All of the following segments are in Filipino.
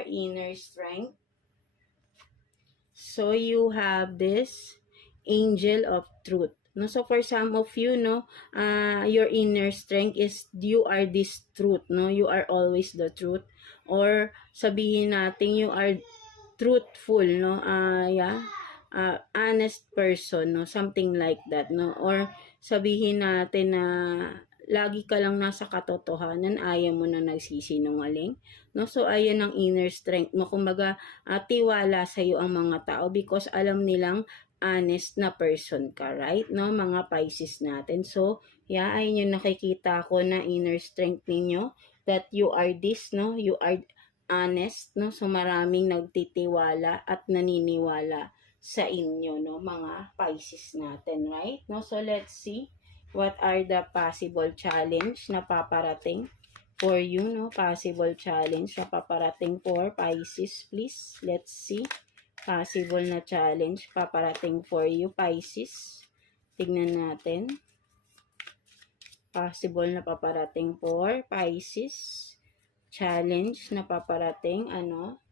inner strength. So you have this angel of truth. No, so for some of you, no, your inner strength is you are this truth, no, you are always the truth, or sabihin natin you are truthful, no, honest person, no, something like that, no, or sabihin natin na lagi ka lang nasa katotohanan, ayaw mo na nagsisinungaling, no, so ayan ang inner strength mo, kumbaga tiwala sa iyo ang mga tao because alam nilang honest na person ka, right? No, mga Pisces natin. So, yeah, ayun yung nakikita ko na inner strength ninyo that you are this, no? You are honest, no? So, maraming nagtitiwala at naniniwala sa inyo, no? Mga Pisces natin, right? No, so let's see what are the possible challenge na paparating for you, no? Possible challenge na paparating for Pisces, please. Let's see. Possible na challenge paparating for you, Pisces. Tignan natin. Possible na paparating for Pisces. Challenge na paparating, ano?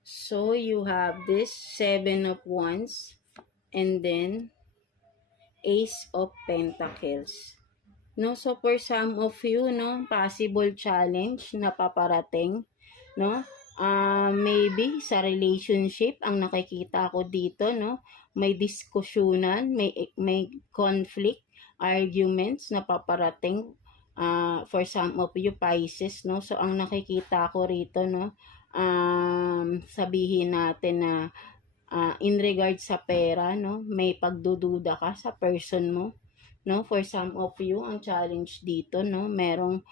So, you have this 7 of Wands and then Ace of Pentacles. No, so for some of you, no, possible challenge na paparating, no? Maybe sa relationship ang nakikita ko dito, no? May diskusyonan, may conflict, arguments na paparating for some of you Pisces, no? So ang nakikita ko rito, no, sabihin natin na in regard sa pera, no, may pagdududa ka sa person mo, no? For some of you, ang challenge dito, no, merong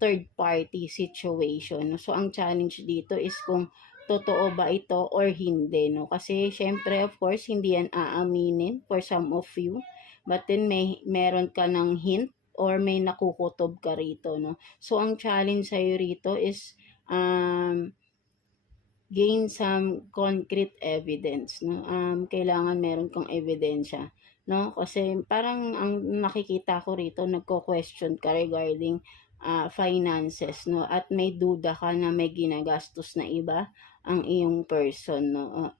third party situation. So, ang challenge dito is kung totoo ba ito or hindi, no? Kasi, syempre, of course, hindi yan aaminin for some of you. But then, meron ka ng hint or may nakukutob ka rito, no? So, ang challenge sa'yo rito is gain some concrete evidence, no? Kailangan meron kang ebidensya, no? Kasi parang ang nakikita ko rito, nagko-question ka regarding finances, no? At may duda ka na may ginagastos na iba ang iyong person, no?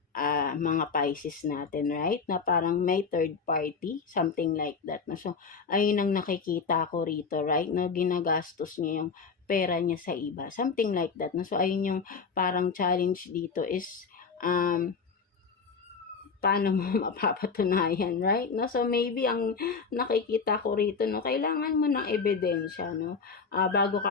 Mga Pisces natin, right? Na parang may third party, something like that, no? So, ayun ang nakikita ko rito, right? No? Ginagastos niya yung pera niya sa iba, something like that, no? So, ayun yung parang challenge dito is paano mo mapapatunayan, right? No, so maybe ang nakikita ko rito, no, kailangan mo ng ebidensya, no, bago ka